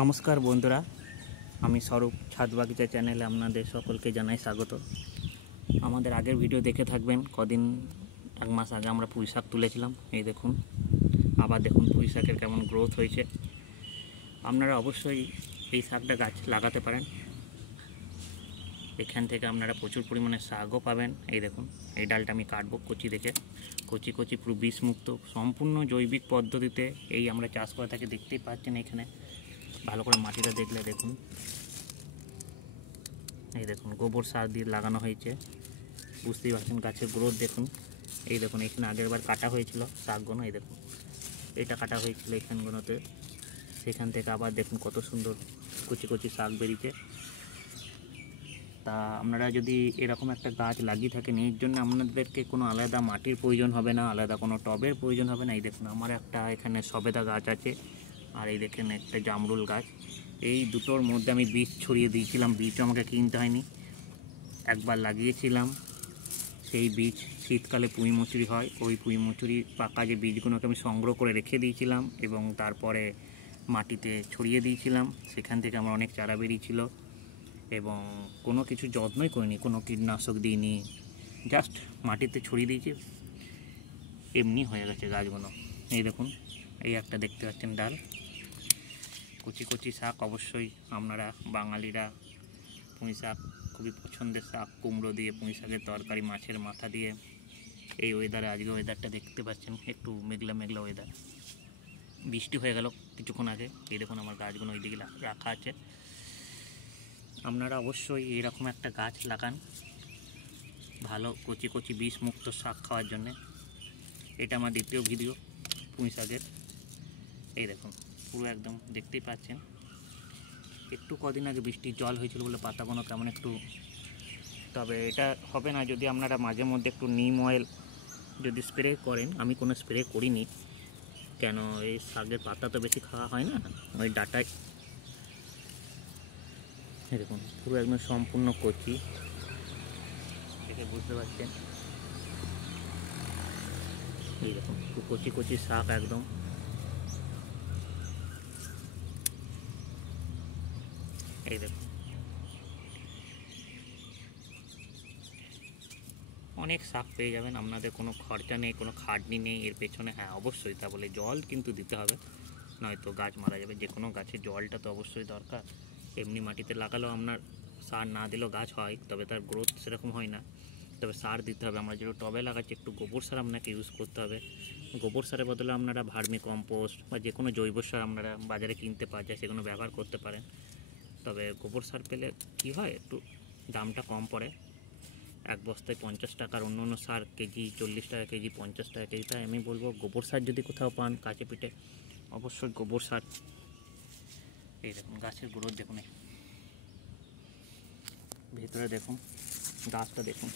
নমস্কার বন্ধুরা, আমি স্বরূপ ছাদ বাগিচা চ্যানেলে আপনাদের সকলকে জানাই স্বাগত। আমাদের আগের ভিডিও দেখে থাকবেন, এক মাস আগে আমরা পুঁই শাক তুলেছিলাম। এই দেখুন, আবার দেখুন পুঁই শাকের কেমন গ্রোথ হয়েছে। আপনারা অবশ্যই এই শাকটা গাছ লাগাতে পারেন। এখান থেকে আপনারা প্রচুর পরিমাণে শাকও পাবেন। এই দেখুন, এই ডালটা আমি কাটবো কচি দেখে, কচি কচি পুরো বিষমুক্ত সম্পূর্ণ জৈবিক পদ্ধতিতে এই আমরা চাষ করে থাকি। দেখতেই পাচ্ছেন এখানে ভালো করে মাটিটা দেখলে দেখুন, এই দেখুন গোবর সার দিয়ে লাগানো হয়েছে। বুঝতেই পারছেন গাছের গ্রোথ দেখুন। এই দেখুন এখানে আগের বার কাটা হয়েছিল শাকগুলো, এই দেখুন এটা কাটা হয়েছিল এখানগুলোতে, সেখান থেকে আবার দেখুন কত সুন্দর কচি কচি শাক বেরিয়েছে। তা আপনারা যদি এরকম একটা গাছ লাগিয়ে থাকেন, এর জন্য আপনাদেরকে কোনো আলাদা মাটির প্রয়োজন হবে না, আলাদা কোনো টবের প্রয়োজন হবে না। এই দেখুন আমার একটা এখানে সবেদা গাছ আছে, আর এই দেখেন একটা জামরুল গাছ। এই দুটোর মধ্যে আমি বীজ ছড়িয়ে দিয়েছিলাম। বীজ আমাকে কিনতে হয়নি, একবার লাগিয়েছিলাম সেই বীজ। শীতকালে পুঁই মুচুরি হয়, ওই পুঁই মুচুরি পাকা যে বীজগুলোকে আমি সংগ্রহ করে রেখে দিয়েছিলাম এবং তারপরে মাটিতে ছড়িয়ে দিয়েছিলাম। সেখান থেকে আমার অনেক চারা বেরিয়েছিল এবং কোনো কিছু যত্নই করিনি, কোনো কীটনাশক দিইনি, জাস্ট মাটিতে ছড়িয়ে দিয়েছি, এমনি হয়ে গেছে গাছগুলো। এই দেখুন, এই একটা দেখতে পাচ্ছেন ডাল, কচি কচি শাক। অবশ্যই আপনারা বাঙালিরা পুঁই শাক খুবই পছন্দের শাক। কুমড়ো দিয়ে পুঁই শাকের তরকারি, মাছের মাথা দিয়ে। এই ওয়েদারে, আজকে ওয়েদারটা দেখতে পাচ্ছেন একটু মেঘলা মেঘলা ওয়েদার, বৃষ্টি হয়ে গেল কিছুক্ষণ আগে। এই দেখুন আমার গাছগুলো ওইদিকে রাখা আছে। আপনারা অবশ্যই এরকম একটা গাছ লাগান, ভালো কচি কচি বিষমুক্ত শাক খাওয়ার জন্যে। এটা আমার দ্বিতীয় ভিডিও পুঁই শাকের। এই দেখুন পুরো একদম দেখতেই পাচ্ছেন। একটু কদিন আগে বৃষ্টির জল হয়েছিল বলে পাতাগুলো কেমন একটু, তবে এটা হবে না যদি আপনারা মাঝে মধ্যে একটু নিম অয়েল যদি স্প্রে করেন। আমি কোনো স্প্রে করিনি, কেন এই শাকের পাতা তো বেশি খাওয়া হয় না, ওই ডাটায়। দেখুন পুরো একদম সম্পূর্ণ কচি, দেখে বুঝতে পারছেন। এই দেখুন কচি কচি শাক একদম। এই দেখুন অনেক শাক পেয়ে যাবেন, আপনাদের কোনো খরচা নেই, কোনো খাটনি নেই এর পেছনে। হ্যাঁ অবশ্যই, তা বলে জল কিন্তু দিতে হবে, নয়তো গাছ মারা যাবে। যে কোনো গাছে জলটা তো অবশ্যই দরকার। এমনি মাটিতে লাগালেও আপনার সার না দিলেও গাছ হয়, তবে তার গ্রোথ সেরকম হয় না। তবে সার দিতে হবে। আমরা যেটা টবে লাগাচ্ছি একটু গোবর সার আপনাকে ইউজ করতে হবে। গোবর সারের বদলে আপনারা ভার্মি কম্পোস্ট বা যে কোনো জৈব সার আপনারা বাজারে কিনতে পাওয়া যায়, সেগুলো ব্যবহার করতে পারেন। তবে গোবর সার পেলে কি হয়, একটু দামটা কম পড়ে। এক বস্তায় 50 টাকার, অন্য অন্য সার কেজি 40 টাকা কেজি, 50 টাকা কেজি। তাই আমি বলবো গোবর সার যদি কোথাও পান কাছে পিঠে, অবশ্যই গোবর সার। এই দেখুন গাছের গ্রোথ দেখুন, ভেতরে দেখুন গাছটা দেখুন।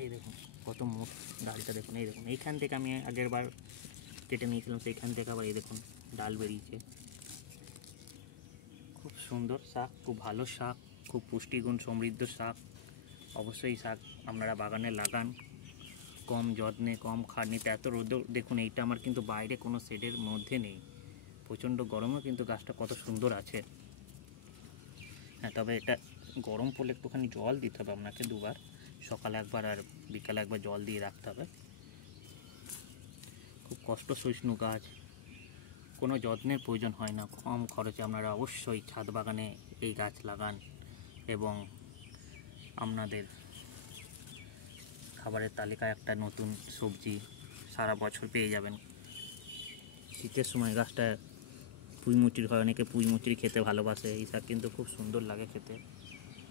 এই দেখুন কত মোট ডালটা দেখুন। এই দেখুন এইখান থেকে আমি আগের বার কেটে নিয়েছিলাম, সেইখান থেকে আবার এই দেখুন ডাল বেরিয়েছে। খুব সুন্দর শাক, খুব ভালো শাক, খুব পুষ্টিগুণ সমৃদ্ধ শাক। অবশ্যই শাক আপনারা বাগানে লাগান, কম যত্নে, কম খাটনিতে। এত রোদ দেখুন, এইটা আমার কিন্তু বাইরে কোনো শেডের মধ্যে নেই, প্রচণ্ড গরমও কিন্তু গাছটা কত সুন্দর আছে। হ্যাঁ, তবে এটা গরম পড়লে একটুখানি জল দিতে হবে আপনাকে, দুবার, সকালে একবার আর বিকালে একবার জল দিয়ে রাখতে হবে। খুব কষ্ট সহিষ্ণু গাছ, কোনো যত্নের প্রয়োজন হয় না, কম খরচে আপনারা অবশ্যই ছাদ বাগানে এই গাছ লাগান এবং আপনাদের খাবারের তালিকায় একটা নতুন সবজি সারা বছর পেয়ে যাবেন। শীতের সময় গাছটা পুঁই মুচুরি হয়, অনেকে পুঁই মুচুরি খেতে ভালোবাসে। এই শাক কিন্তু খুব সুন্দর লাগে খেতে,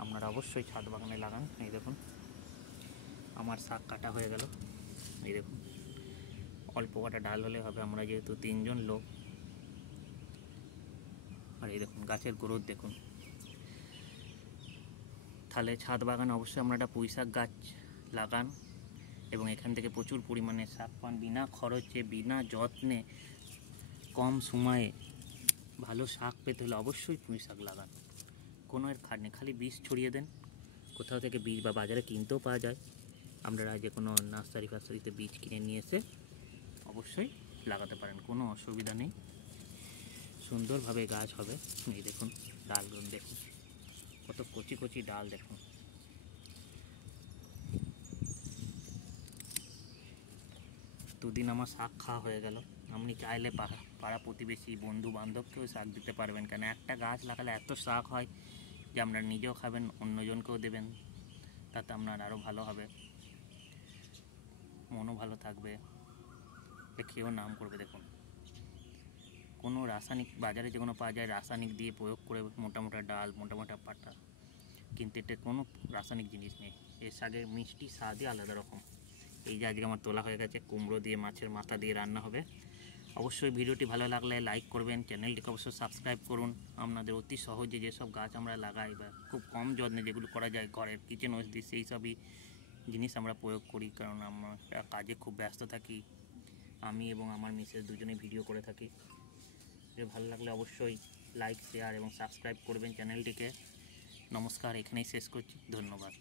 আপনারা অবশ্যই ছাদ বাগানে লাগান। এই দেখুন আমার শাক কাটা হয়ে গেল। এই দেখুন অল্প কটা ডাল হলে হবে, আমরা যেহেতু 3 জন লোক। আর এই দেখুন গাছের গ্রোথ দেখুন। তাহলে ছাদ বাগানে অবশ্যই আপনারা পুঁই শাক গাছ লাগান এবং এখান থেকে প্রচুর পরিমাণে শাক পান, বিনা খরচে, বিনা যত্নে, কম সময়ে। ভালো শাক পেতে হলে অবশ্যই পুঁই শাক লাগান, কোনো এর খাটনি, খালি বীজ ছড়িয়ে দেন। কোথাও থেকে বীজ বা বাজারে কিনতেও পাওয়া যায়, আপনারা যে কোনো নার্সারি ফার্সারিতে বীজ কিনে নিয়ে এসে অবশ্যই লাগাতে পারেন, কোনো অসুবিধা নেই। সুন্দরভাবে গাছ হবে। এই দেখুন ডালগুলো দেখুন, কত কচি কচি ডাল দেখুন। দুদিন আমার শাক খাওয়া হয়ে গেল। আপনি চাইলে পাড়া প্রতিবেশী বন্ধু বান্ধবকেও শাক দিতে পারবেন, কেন একটা গাছ লাগালে এত শাক হয় যে আপনারা নিজেও খাবেন, অন্যজনকেও দেবেন, তাতে আপনার আরও ভালো হবে, মনও ভালো থাকবে, খেয়েও নাম করবে। দেখুন কোনো রাসায়নিক, বাজারে যেগুলো পাওয়া যায় রাসায়নিক দিয়ে প্রয়োগ করে মোটা মোটা ডাল, মোটা মোটা পাতা, কিন্তু এতে কোনো রাসায়নিক জিনিস নেই। এর শাকের মিষ্টি স্বাদই আলাদা রকম। এই যে আজকে আমার তোলা হয়ে গেছে, কুমড়ো দিয়ে মাছের মাথা দিয়ে রান্না হবে। অবশ্যই ভিডিওটি ভালো লাগলে লাইক করবেন, চ্যানেলটিকে অবশ্যই সাবস্ক্রাইব করুন। আপনাদের অতি সহজে যেসব গাছ আমরা লাগাই বা খুব কম যত্নে যেগুলো করা যায় ঘরের কিচেন ওয়েস্ট দিয়ে, সেই সবই জিনিস আমরা প্রয়োগ করি, কারণ আমরা কাজে খুব ব্যস্ত থাকি। আমি এবং আমার মিসেস দুজনে ভিডিও করে থাকি। ভালো লাগলে অবশ্যই লাইক, শেয়ার এবং সাবস্ক্রাইব করবেন চ্যানেলটিকে। নমস্কার, এখানেই শেষ করছি, ধন্যবাদ।